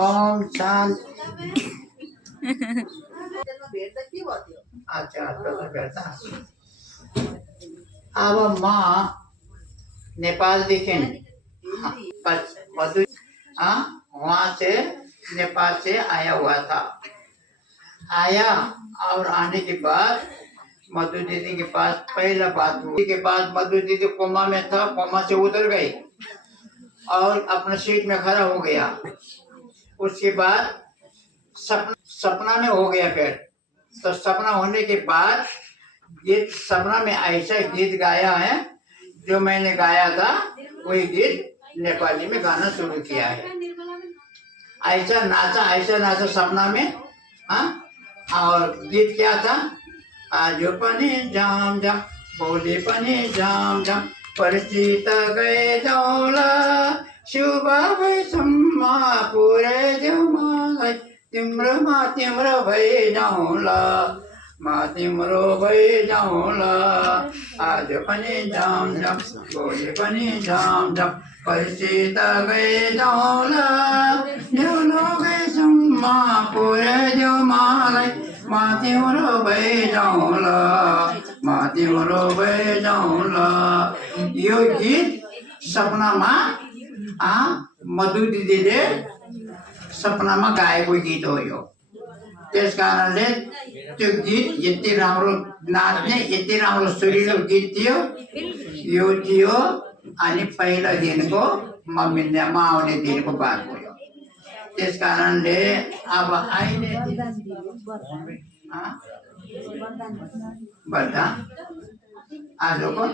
ओम शांति। अच्छा तो करता। अब माँ नेपाल दिखें। मधु वहाँ से नेपाल से आया हुआ था। आया और आने के बाद मधु दीदी के पास पहला बात हुई के बाद मधु दीदी कोमा में था, कोमा से उतर गई और अपने सीट में खड़ा हो गया। उसके बाद सपना में हो गया। फिर तो सपना होने के बाद गीत सपना में ऐसा गीत गाया है जो मैंने गाया था, वही गीत नेपाली में गाना शुरू किया है। ऐसा नाचा सपना में। और गीत क्या था? आज पनि जाम जाम भोलि पनि जाम जाम परिचित गए जाउला शुभ भएसम्म पुर्याइदेऊ मलाई तिम्रो भइ जाउला म तिम्रो भइ जाउला आज पनि जाम जाम भोलि पनि जाम जाम परिचित गए जाउला ढेउलो गएसम्म पुर्याइदेऊ मलाई म तिम्रो भइ जाउला म तिम्रो भइ जाउला। यो गीत सपनामा मधु दिदीले सपनामा गाएको गीत हो यो। त्यस कारणले त्यो गीत यति राम्रो नाच्ने, यति राम्रो सुरिलो गीत थियो यो थियो। अनि पहिलो दिनको म आउने दिनको बात हो यो। त्यस कारणले अब आइने वरदान आजको